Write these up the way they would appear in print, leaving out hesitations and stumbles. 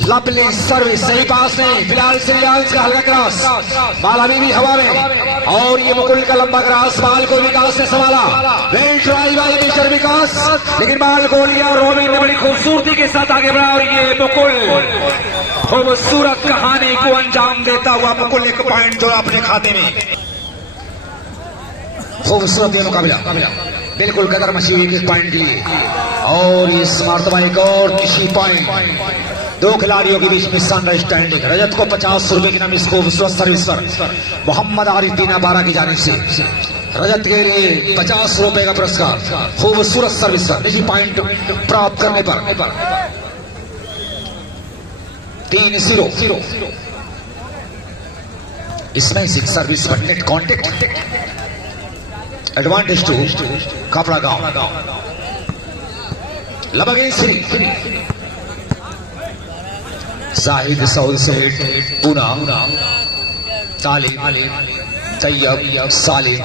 Lovely service, सही पास नहीं, फिलहाल श्रीयांश का हल्का क्रॉस, बाल अभी भी हवा में, और ये मुकुल का लंबा क्रॉस, बाल को विकास ने संभाला, वेल ट्राई बाय मिस्टर विकास, लेकिन बाल को लिया और रोबिन ने बड़ी खूबसूरती के साथ आगे बढ़ा, और ये मुकुल खूबसूरत कहानी को अंजाम देता हुआ मुकुल एक पॉइंट जो अपने खाते में। खूबसूरत ये मुकाबला बिल्कुल कदर मची हुई एक पॉइंट के लिए, और इस मरतबा एक और किसी पॉइंट दो खिलाड़ियों के बीच में अंडरस्टैंडिंग। रजत को 50 रुपए की नाम इस खूबसूरत सर्विस पर मोहम्मद आरिफ दीना बारा की जानिब से रजत के लिए 50 रुपए का पुरस्कार खूबसूरत सर्विस पर निजी पॉइंट प्राप्त करने पर 3-0 इसमें सिक्स सर्विस पर नेट कॉन्टेक्ट एडवांटेज टू कपड़ा गांव लबगे श्री जाहिद सऊद सेठ पूना तालिब तैयब सालिम,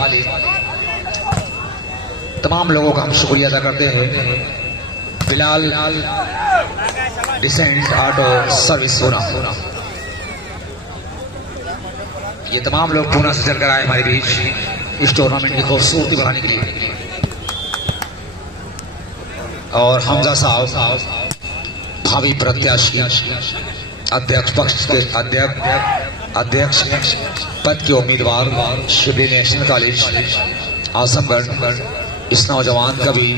तमाम लोगों का हम शुक्रिया अदा करते हैं। Bilal decent auto service Poona, ये तमाम लोग पूना से चलकर आए हमारे बीच इस टूर्नामेंट की खूबसूरती बढ़ाने के लिए। और हमजा साहब भावी प्रत्याशी अध्यक्ष पक्ष के अध्यक्ष पद के उम्मीदवार शिवली नेशनल कॉलेज आजमगढ़, इस नौजवान का भी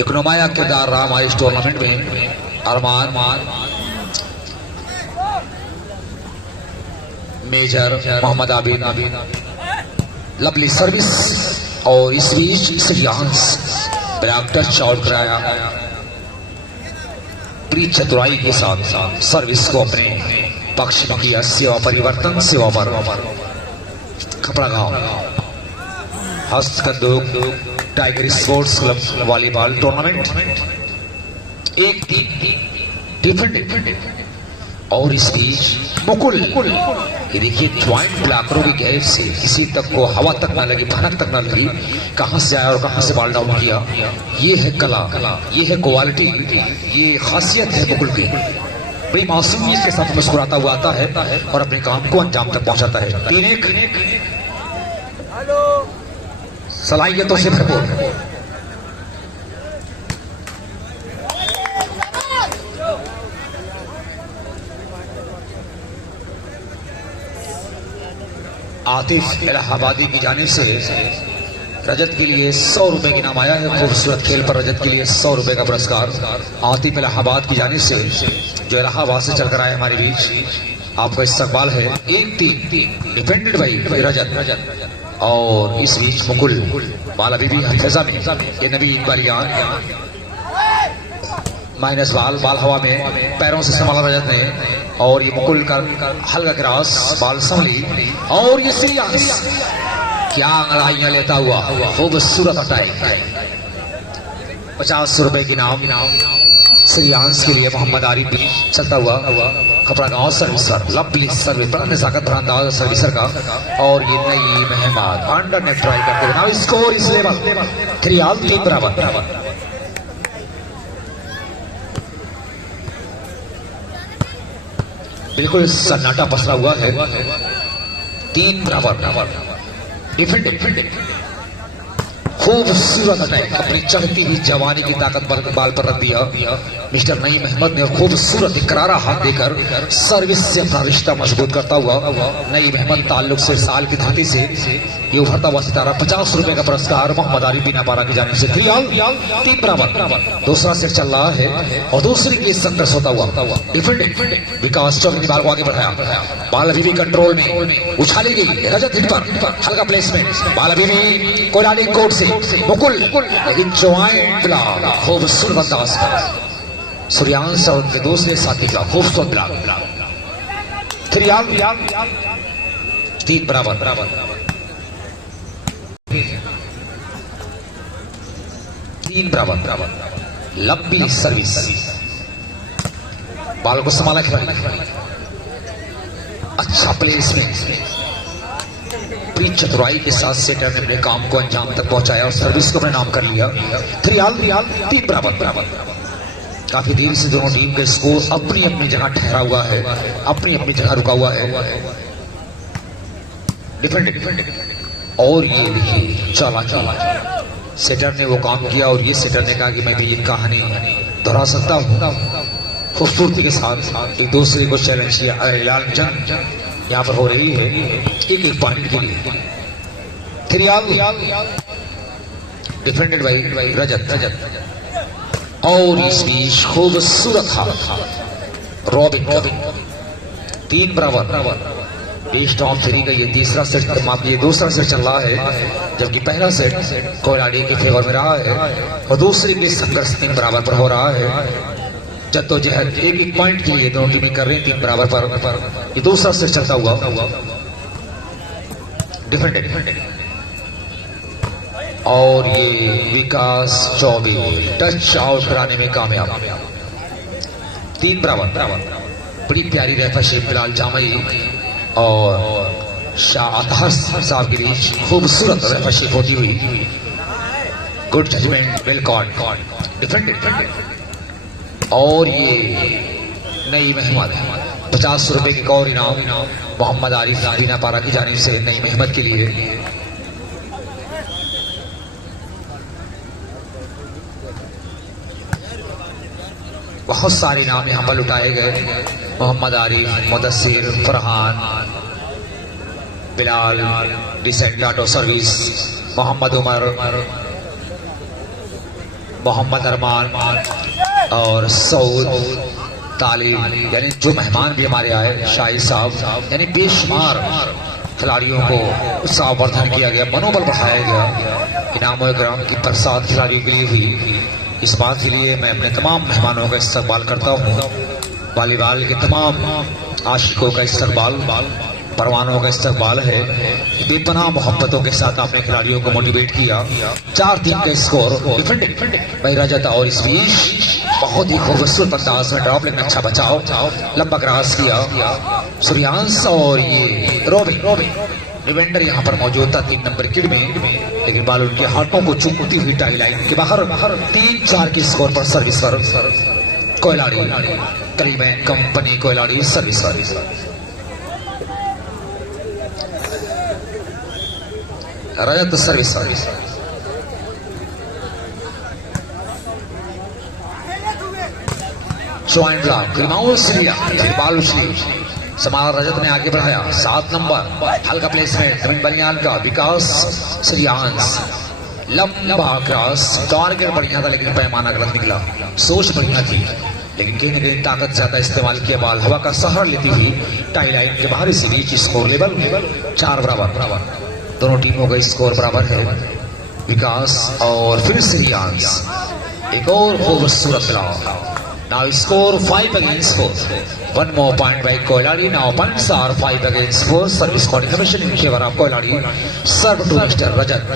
एक नुमाया किरदार रहा हमारे इस टूर्नामेंट में। Arman major Mohammad Abid Lovely Service, और इस बीच श्रीयांश ब्लैक टच आउट कराया प्री चतुराई के साथ सर्विस को अपने पक्ष में किया। सेवा परिवर्तन सेवा पर कपड़ा गांव हस्तकंदूक Tiger Sports Club volleyball tournament एक डिफरेंट, और इस बीच मुकुल ये देखिए ज्वाइंट ब्लॉकरों की गैप से किसी तक को हवा तक ना लगी, भनक तक ना लगी, कहां से आया और कहां से बॉल डाउन किया। ये है कला, ये है क्वालिटी, ये खासियत है मुकुल की। बड़ी मासूमियत के साथ मुस्कुराता हुआ आता है और अपने काम को अंजाम तक पहुंचाता है। 3-1 सलाहियतों से भरपूर आतिफ इलाहाबादी की जानिब से रजत के लिए 100 रुपए की नाम आया है। खूबसूरत खेल पर रजत के लिए 100 रुपए का पुरस्कार आतिफ इलाहाबाद की जानिब से, जो इलाहाबाद से चलकर आए हमारे बीच। आपका इस्तकबाल है 1-3 डिफेंडेड बाई रजत, और इस बीच मुकुल बाल अभी भी हफेजा में, ये नबी बारियान माइनस बाल हवा में, पैरों से संभाला रजत ने, और ये मुकुल का हल्का क्रॉस, बाल संभली, और ये श्रीयांश क्या अंगड़ाइयां लेता हुआ खूबसूरत अटैक। 50 रुपए की नाम श्रीयांश के लिए मोहम्मद आरिफ भी चलता हुआ कपड़ा गांव सर्विस पर लवली सर्विस पर नजाकत भरा अंदाज सर्विसर का, और ये नई मेहमान अंडर नेट ट्राई करते हुए स्कोर इस लेवल 3 बराबर। बिल्कुल सन्नाटा पसरा हुआ है। 3 बराबर डिफेंड खूबसूरत अटैक, अपनी चढ़ती हुई जवानी की ताकत बाल पर रख दिया मिस्टर नईम अहमद ने। खूबसूरत करारा हाथ देकर सर्विस से अपना रिश्ता मजबूत करता हुआ नईम अहमद ताल्लुक से साल की धरती से ये उभरता हुआ सितारा। 50 रुपए का पुरस्कार मोहम्मद आरिफ दीना बारा की जानिब से। 3 बराबर दूसरा सेट चल रहा है, और दूसरी के लिए संघर्ष होता हुआ डिफेंड विकास चौक ने बाल को आगे बढ़ाया, बाल अभी भी कंट्रोल में, उछाली गई रजत हिट पर, हल्का प्लेसमेंट, बाल अभी भी कोलानी कोर्ट से मुकुल, लेकिन ज्वाइंट ब्लॉक खूबसूरत अंदाज पर श्रीयांश और उनके दूसरे साथी का खूबसूरत ब्लॉक। 3 बराबर 3 बराबर लंबी सर्विस, बाल को संभाला खिलाड़ी, अच्छा प्लेसमेंट, प्री चतुराई के साथ सेटर ने अपने काम को अंजाम तक पहुंचाया और सर्विस को अपने नाम कर लिया। 3 बराबर काफी देर से दोनों टीम का स्कोर अपनी अपनी जगह ठहरा हुआ है, अपनी अपनी जगह रुका हुआ है। डिफेंड और ये देखिए चला सेटर ने वो काम किया और ये सेटर ने कहा कि मैं भी ये कहानी दोहरा सकता हूँ। खूबसूरती के साथ एक दूसरे को चैलेंज किया। ऐलान जंग यहाँ पर हो रही है एक पॉइंट के लिए। डिफेंडेड बाई रजत और इस बीच खूबसूरत था रॉबिन 3 बराबर। बेस्ट ऑफ 3 का ये तीसरा सेट, ये दूसरा सेट चल रहा है, जबकि पहला सेट कोयलाड़ी के फेवर में रहा है और दूसरे के लिए संघर्ष 3 बराबर पर हो रहा है। जद्दोजहद एक पॉइंट के लिए दोनों टीमें कर रही 3 बराबर पर। ये दूसरा सेट चलता हुआ डिफेंडेड और ये विकास चौबे टच आउट कराने में कामयाब। 3 बराबर। बड़ी प्यारी रेफरशिप बिलाल जामई और शाह अतहर साहब के बीच खूबसूरत रेफरशिप होती हुई। Good judgement, well called. Defended और ये नई मेहमत 50 रुपए की और इनाम मोहम्मद आरिफ बीना पारा की जानिब से नई मेहमत के लिए। बहुत सारे नाम यहाँ पर लुटाए गए। Mohammad Arif, Mudassir, Farhan, Bilal, decent auto Service, Mohammad Umar, Mohammad Arman और सऊद तालिब, यानी जो मेहमान भी हमारे आए, शाहिद साहब, यानी बेशुमार खिलाड़ियों को उत्साहवर्धन किया गया, मनोबल बढ़ाया गया। इनाम इकराम की बरसात खिलाड़ियों के लिए हुई। इस बात के लिए मैं अपने तमाम मेहमानों का इस्तकबाल करता हूँ। वॉलीबॉल के तमाम आशिकों का इस्तकबाल, परवानों का इस्तकबाल है। बेपनाह मोहब्बतों के साथ आपने खिलाड़ियों को मोटिवेट किया। 4-3 का स्कोर भाई रजत और इस बीच बहुत ही खूबसूरत अंदाज में ड्रॉप, लेकिन अच्छा बचाव, लंबा क्रॉस किया सूर्यांश और ये रॉबिन डिफेंडर यहाँ पर मौजूद था 3 नंबर किड में, लेकिन बाल उनके हाथों को चुभती हुई टाई लाइन के बाहर 3-4 के स्कोर पर सर्विस पर कोयलाड़ी करीबन कंपनी कोयलाड़ी सर्विस रजत सर्विस ज्वाइंट बाल उछली समार रजत ने आगे बढ़ाया। 7 नंबर हल्का प्लेसमेंट नवीन बनियान का विकास श्रीयांश, लंबा क्रॉस, टारगेट बढ़िया था लेकिन पैमाना गलत निकला। सोच बढ़िया थी लेकिन कहीं न कहीं ताकत ज्यादा इस्तेमाल किया। बाल हवा का सहारा लेती हुई टाई लाइन के बाहर से बीच स्कोर लेवल 4 बराबर। दोनों टीमों का स्कोर बराबर है। विकास और फिर श्रीयांश, एक और खूबसूरत राह। Now score 5 against 4. One more point by Koiladi. Now points are 5 against 4. Service confirmation in favor of Koiladi. Serve to Mr. Rajat.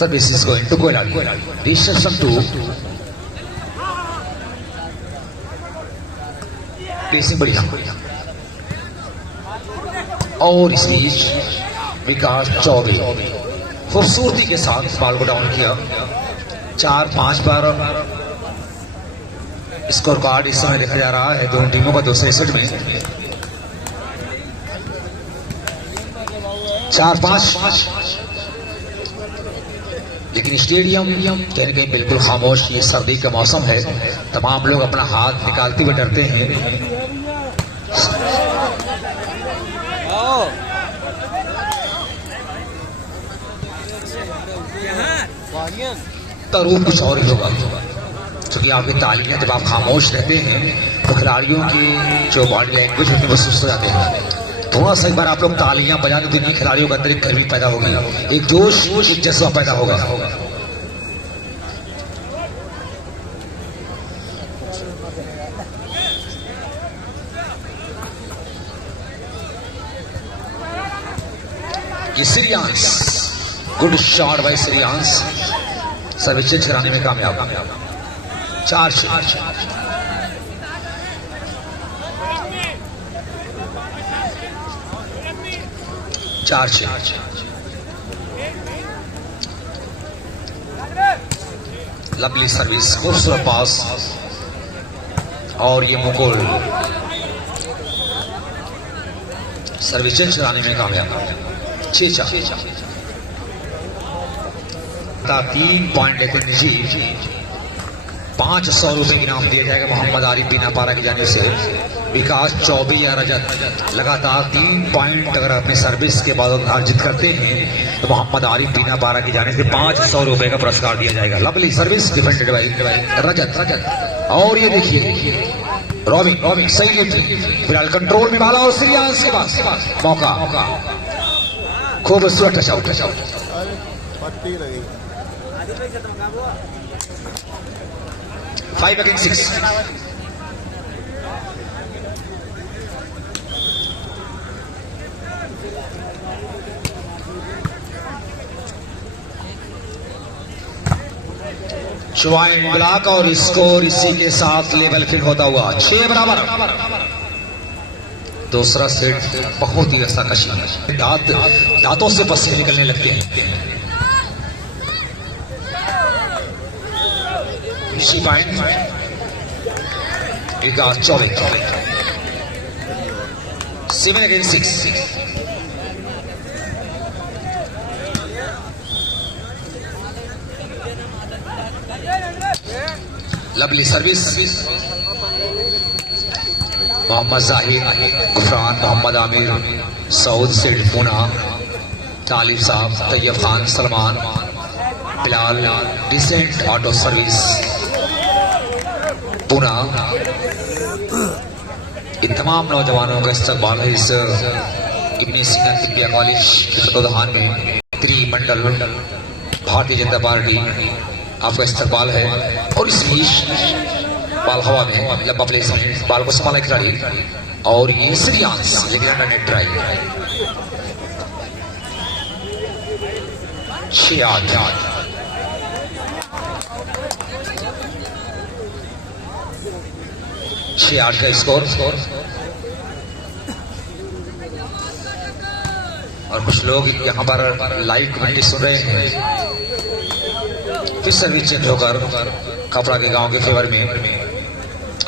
Service is going to Koiladi. Reception to placing बढ़िया और इस बीच विकास चौबे खूबसूरती के साथ बॉल को down किया। 4-5 बार score card इस समय देखा जा रहा है दोनों टीमों का दूसरे सेट में 4-5। लेकिन स्टेडियम कहीं न कहीं बिल्कुल खामोश। ये सर्दी का मौसम है, तमाम लोग अपना हाथ निकालते हुए डरते हैं। तरूप कुछ और ही होगा, क्योंकि आपकी तालियां जब आप खामोश रहते हैं तो खिलाड़ियों की जो बॉडी लैंग्वेज होती है वो सुस्त हो जाते हैं। थोड़ा सा एक बार आप लोग तालियां बजा दें तो नहीं, खिलाड़ियों के अंदर एक गर्मी पैदा होगी, एक जोश, एक जज्बा पैदा होगा। ये Shreyansh, good shot bye Shreyansh, service कराने में कामयाब। 4 लवली सर्विस, खूबसूरत पास और ये मुकुल सर्विस चेंज कराने में कामयाब। 6-4 3 पॉइंट लेते निजी। 500 रुपए इनाम दिया जाएगा मोहम्मद आरिफ बीना पारा की जाने से। विकास चौबे या रजत लगातार 3 पॉइंट अगर अपने सर्विस के बाद अर्जित करते हैं तो मोहम्मद आरिफ बीना पारा की जाने से 500 रुपए का पुरस्कार दिया जाएगा। लवली सर्विस डिफेंडेड बाय रजत। और ये देखिए रॉबिन सही फिलहाल कंट्रोल में वाला और श्रीयांश के पास मौका खूबसूरत टचआउट। 5 against 6। ज्वाइंट ब्लॉक और स्कोर इसी के साथ लेवल फिल होता हुआ 6 बराबर। दूसरा सेट बहुत ही ऐसा कशी दांतों से पसीने निकलने लगते हैं। इसी point Vikas 7 against 6। Lovely Service Mohammad Zahir Gufran Mohammad Aamir Saud Seth Poona Talib Sahab Tayyab Khan Salman Bilal decent auto service Poona. इन तमाम नौजवानों का इस्तकबाल है इस इब्न सीना तिब्बिया कॉलेज के तत्वाधान में। त्रिमंडल भारतीय जनता पार्टी आपका इस्तकबाल है। और इस बीच बाल हवा में लंबा प्लेसमेंट बाल को संभाला खिलाड़ी और ये श्रीयांश लेकिन अंडर नेट ड्राइव। 6-8 6-8 का स्कोर। और कुछ लोग यहाँ पर लाइव कमेंट्री सुन रहे हैं। फिर सर्विस चेंज होकर कपड़ा के गांव के फेवर में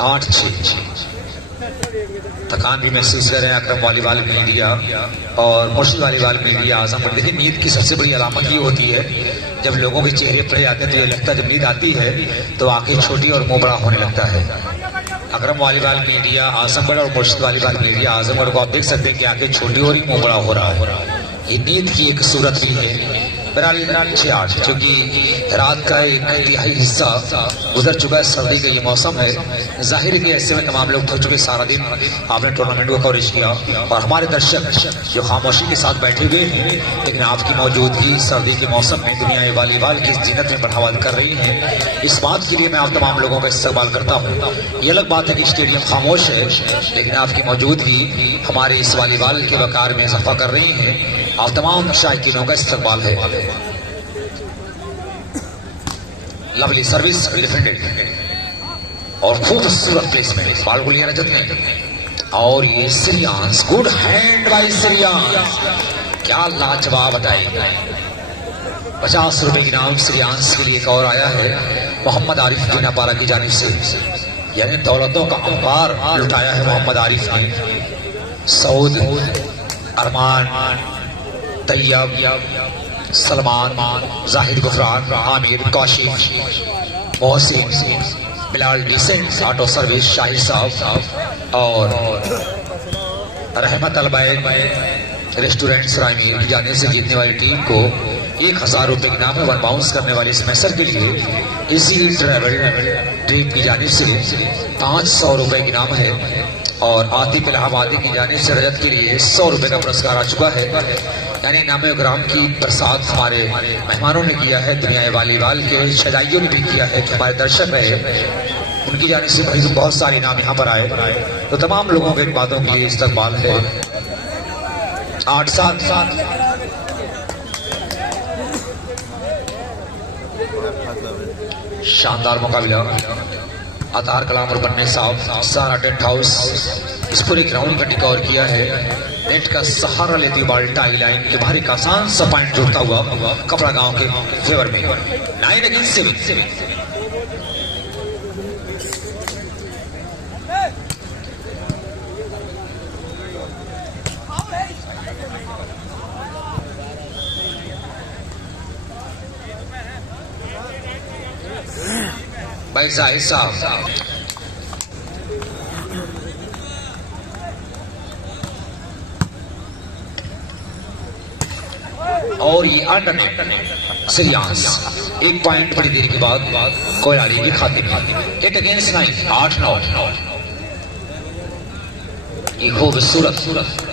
8-6। थकान भी महसूस कर रहे हैं अकरम वालीबाल मीडिया और मुर्शिद वालीबाल मीडिया आजमगढ़। देखिए नींद की सबसे बड़ी अलामत ये होती है जब लोगों के चेहरे पड़े जाते हैं तो ये लगता है जब नींद आती है तो आंखें छोटी और मुंह बड़ा होने लगता है। अकरम वालीबाल मीडिया आजमगढ़ और मुर्शिद वालीबाल मीडिया आजमगढ़ को आप देख सकते हैं कि आंखें छोटी हो रही मुंह बड़ा हो रहा है। ये नींद की एक सूरत भी है। 6-8 क्योंकि रात का एक तिहाई हिस्सा गुजर चुका है। सर्दी का ये मौसम है। जाहिर है कि ऐसे में तमाम लोग थक चुके। सारा दिन आपने टूर्नामेंट को कवरेज किया और हमारे दर्शक जो खामोशी के साथ बैठे हुए हैं लेकिन आपकी मौजूदगी सर्दी के मौसम में दुनिया वॉलीबॉल की जीनत में बढ़ावा कर रही है। इस बात के लिए मैं आप तमाम लोगों का इस्तेमाल करता हूँ। ये अलग बात है कि स्टेडियम खामोश है लेकिन आपकी मौजूदगी हमारे इस वॉलीबॉल के वकार में इजाफा कर रही है। आप तमाम शायकीनों का इस्तेमाल है। लवली सर्विस डिफेंडेड और खूबसूरत प्लेसमेंट बाल को लिया रजत ने। और ये Shreyansh good hand by Shreyansh. क्या लाजवाब बताए। 50 रुपए की नाम श्रीयांश के लिए एक और आया है मोहम्मद आरिफ बीना पारा की जानिब से। यानी दौलतों का अंबार लुटाया है मोहम्मद आरिफ ने। Saud Arman Tayyab Salman Zahid Gufran Aamir Kaushik Mohsin Bilal decent auto Service Shahid Sahab और रहमत अलबैद रेस्टोरेंट सरायमीर की जाने से जीतने वाली टीम को 1000 रुपए के नाम में वन बाउंस करने वाले इस मैसर के लिए इसी ट्रैवल टीम की जानिब से 500 रुपए की नाम है। और आतिफ इलाहाबादी की जानिब से रजत के लिए 100 रुपए का पुरस्कार आ चुका है। यानी नामे ग्राम की प्रसाद हमारे मेहमानों ने किया है। दुनिया वॉलीबॉल के शजाइयों ने भी किया है कि हमारे दर्शक रहे उनकी जानिब से बहुत सारे नाम यहाँ पर आए। तो तमाम लोगों के इन बातों के लिए इस्तकबाल है। 8-7 शानदार मुकाबला। अतार कलाम और बन्ने साहब सारा टेंट हाउस इस पूरे ग्राउंड का टिकॉर किया है। नेट का सहारा लेती बॉल टाई लाइन के बाहर एक आसान सा पॉइंट जुड़ता हुआ कपड़ा गांव के फेवर में 9 against 7। भाई जाहिद साहब। और ये अंडरनेट श्रेयांश 1 पॉइंट बड़ी देर के बाद कोयलाड़ी के खाते में 8 अगेंस्ट 9 8-9। ये खूबसूरत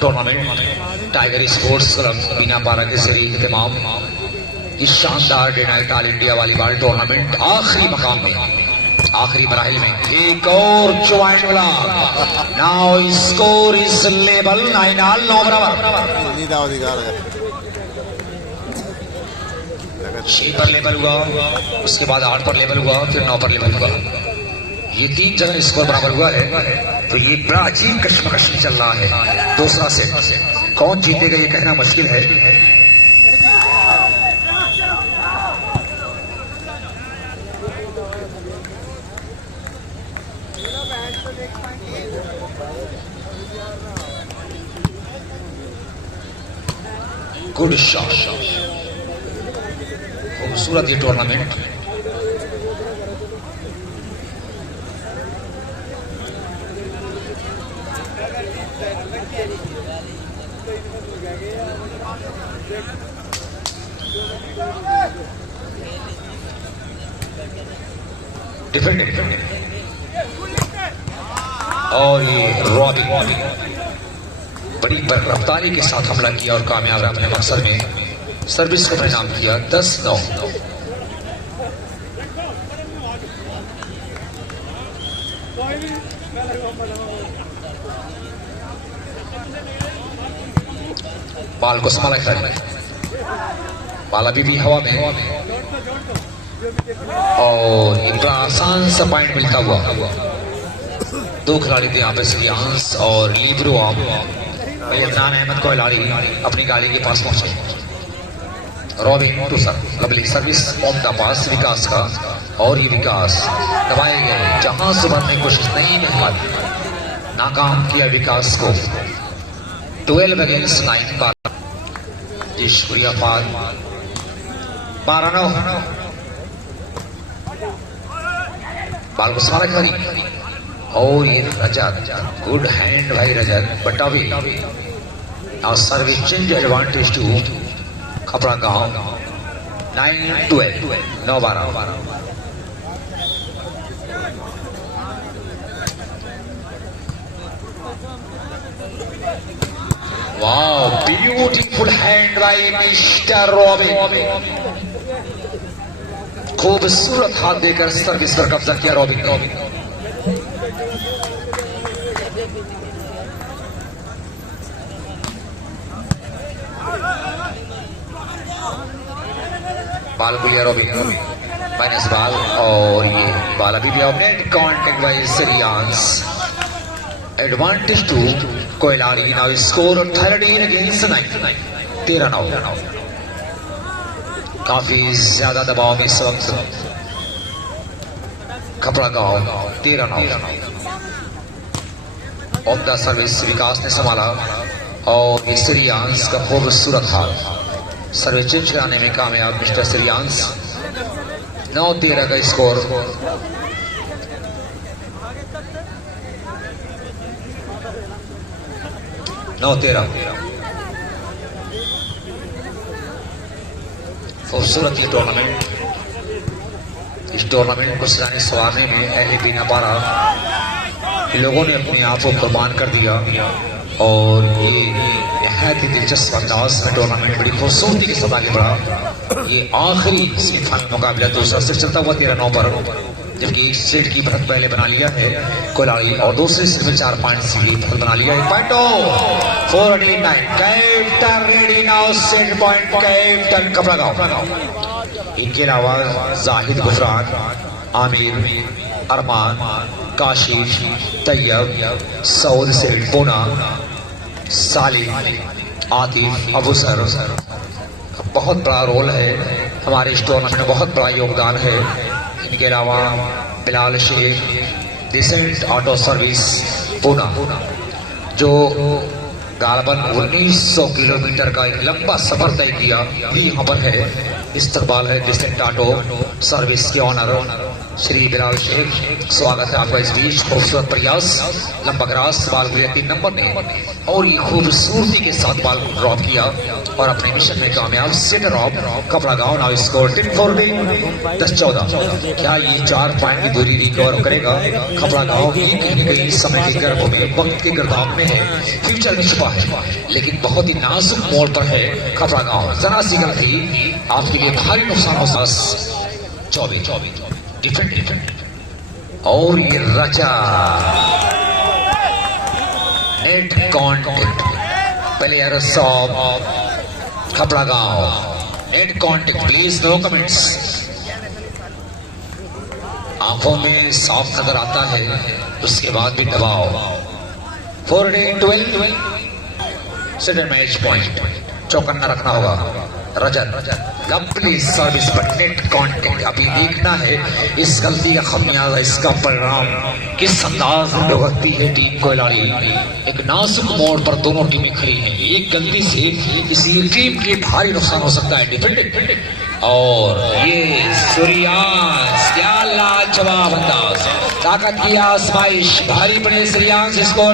टूर्नामेंट टाइगर स्पोर्ट्स क्लब बिना पारा के जरिए इत्तेमाम इस शानदार day night all India volleyball tournament आखिरी मकाम में, आखिरी मराहिल में एक और joint block. Now score is level 9-9 बराबर। 6 पर लेवल हुआ, उसके बाद 8 पर लेवल हुआ, फिर 9 पर लेवल हुआ। ये 3 जगह स्कोर बराबर हुआ है। तो ये बड़ा अजीब कश्मकश चल रहा है। दूसरा सेट कौन जीतेगा ये कहना मुश्किल है। गुड शॉट, खूबसूरत ये टूर्नामेंट। डिफेंड और ये रॉबिन बड़ी रफ्तारी के साथ हमला किया और कामयाब रहा अपने मकसद में। सर्विस को परिणाम किया 10-9। बाल को संभाला खिलाड़ी, बाल अभी भी हवा में और एक आसान सा पॉइंट मिलता हुआ। 2 खिलाड़ी थे यहाँ पे, श्रेयांश और लीब्रो इमरान अहमद कोयलाड़ी अपनी गाड़ी के पास पहुंचे। Robin to Lovely Service off the pass Vikas का, और ये विकास दबाए गए। जहां से भरने की कोशिश नहीं मेहमद नाकाम किया विकास को। 12 अगेंस्ट 9 जी शुक्रिया पार 12-9। बाल को सारा खरी और ये रजत, गुड हैंड भाई रजत। बट अभी now service change advantage to खपड़ा गांव 9-12 9-12। Wow beautiful hand by mister Robin. खूबसूरत हाथ देकर सर्विस पर कब्जा किया रॉबिन। बाल को लिया रॉबिन, माइनस बाल, और ये बाल अभी भी net contact by Shreyansh. Advantage to Koyladi. Now score 13 against 9 13-9। काफी ज्यादा दबाव में इस वक्त खपड़ा गांव 13-9। ऑफ द सर्विस विकास ने संभाला और श्रेयांश का खूबसूरत हाथ सर्विस चेंज कराने में कामयाब मिस्टर श्रेयांश। 9-13 का स्कोर। खूबसूरत ये टूर्नामेंट। इस टूर्नामेंट को सजाने संवारने में अहले बिना पारा लोगों ने अपने आप को कुर्बान कर दिया और ये नहायत ही दिलचस्प अंदाज में टूर्नामेंट बड़ी खूबसूरती के साथ आगे बढ़ा। ये आखिरी सेमीफाइनल मुकाबला दूसरा सेट चलता हुआ 13-9 पर, जबकि एक सेट की बढ़त पहले बना लिया है कोयलाड़ी और दूसरे सेट में 4 पॉइंट की बढ़त बना लिया है। 4-9 captain ready now set point captain खपड़ा गांव। इनके अलावा जाहिद गुफरान, आमिर, अरमान, काशिफ, तैयब, सऊद से पूना, सालिम, आतिफ, अबू सर। बहुत बड़ा रोल है हमारे इस टूर्नामेंट में, बहुत बड़ा योगदान है। इनके अलावा Bilal Shaikh decent auto service Poona, जो गालबन 1900 किलोमीटर का एक लंबा सफर तय किया भी यहाँ पर है। इस्तकबाल है डिसेंट ऑटो सर्विस के ऑनर श्री बिलाल शेख, स्वागत है आपका इस बीच। खूबसूरत प्रयास, लंबा ग्रास बाल को 3 नंबर ने और ये खूबसूरती के साथ बाल को ड्रॉप किया और अपने मिशन में कामयाब। सेटर ऑफ कपड़ा गांव नाउ स्कोर 10-14। क्या ये 4 पॉइंट की दूरी रिकवर करेगा? कपड़ा गांव की कहीं न कहीं समय के गर्भ में, वक्त के गर्दान में है, फ्यूचर में छुपा है, लेकिन बहुत ही नाजुक मोड़ पर है कपड़ा गांव। जरा सी गलती आपके लिए भारी नुकसान हो सकता। 24 डिफरेंट और ये रचा net contact players of Kapda गांव। Net contact please, no comments. आंखों में साफ नजर आता है, उसके बाद भी दबाव। 14-12 सेकंड मैच पॉइंट, चौकन्ना रखना होगा। रजत लंबी सर्विस पर नेट कॉन्टेक्ट। अभी देखना है इस गलती का खमियाजा, इसका परिणाम किस अंदाज में भुगतती है टीम को खिलाड़ी। एक नाजुक मोड़ पर दोनों टीमें खड़ी हैं। एक गलती से किसी टीम के भारी नुकसान हो सकता है। डिफेंड और ये सूर्यांश, क्या लाजवाब अंदाज, ताकत की आजमाइश, भारी बने सूर्यांश। स्कोर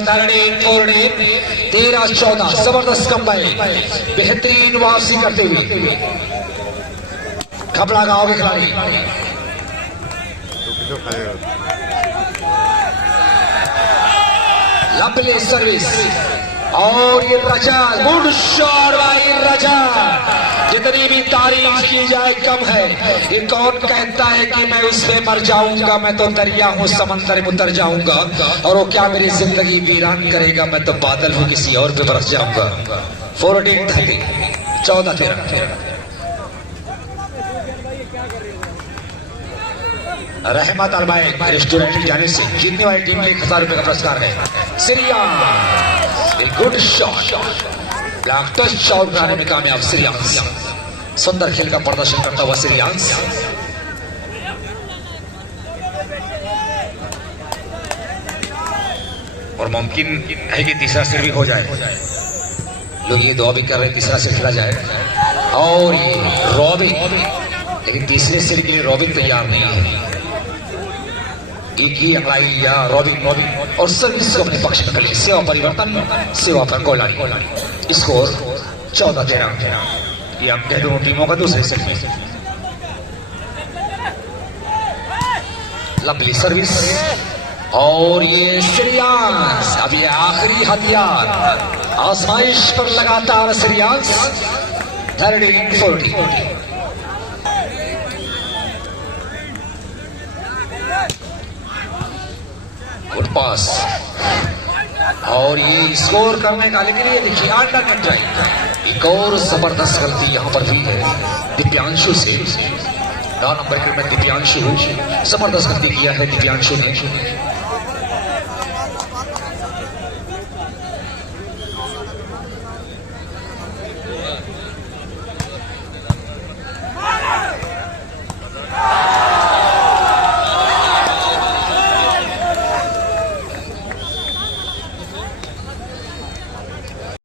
13-14, जबरदस्त कमबैक, बेहतरीन वापसी करते हुए कपड़ा गांव के खिलाड़ी। लंबी सर्विस और ये रजा, गुड शॉट भाई रजा। जितनी भी तारीफ की जाए कम है। ये कौन कहता है कि मैं उसमें मर जाऊंगा? मैं तो दरिया हूँ, समंदर में उतर जाऊंगा, और वो क्या मेरी जिंदगी वीरान करेगा? मैं तो बादल हूँ, किसी और पे बरस जाऊंगा। 14-30, 14-13। रहमत अलबाइक रेस्टोरेंट की जाने से जीतने वाली टीम के 1000 रुपए का पुरस्कार है। Syria good shot, block touch shot बनाने में कामयाब सीरियांस। सुंदर खेल का प्रदर्शन करता हुआ सीरियांस। और मुमकिन है कि तीसरा सिर भी हो जाए। लोग ये दुआ भी कर रहे तीसरा सिर खेला जाए। और ये रॉबिन, लेकिन तीसरे सिर के लिए रॉबिन तैयार नहीं है। एक ही अंगड़ाई या रॉबिन और सर्विस को अपने पक्ष में कर ली। सेवा परिवर्तन, सेवा पर गोलानी। स्कोर 14-13। ये अब दोनों टीमों का दूसरे सेट में। लंबी सर्विस और ये सीरियांस, अब ये आखिरी हथियार आजमाइश पर लगातार सीरियांस। 13-14। गुड पास और ये स्कोर करने का, लेकिन ये देखिए अंडर कंट्रोल। एक और जबरदस्त गलती यहाँ पर भी है दिव्यांशु से। 9 नंबर के में दिव्यांशु, जबरदस्त गलती किया है दिव्यांशु ने।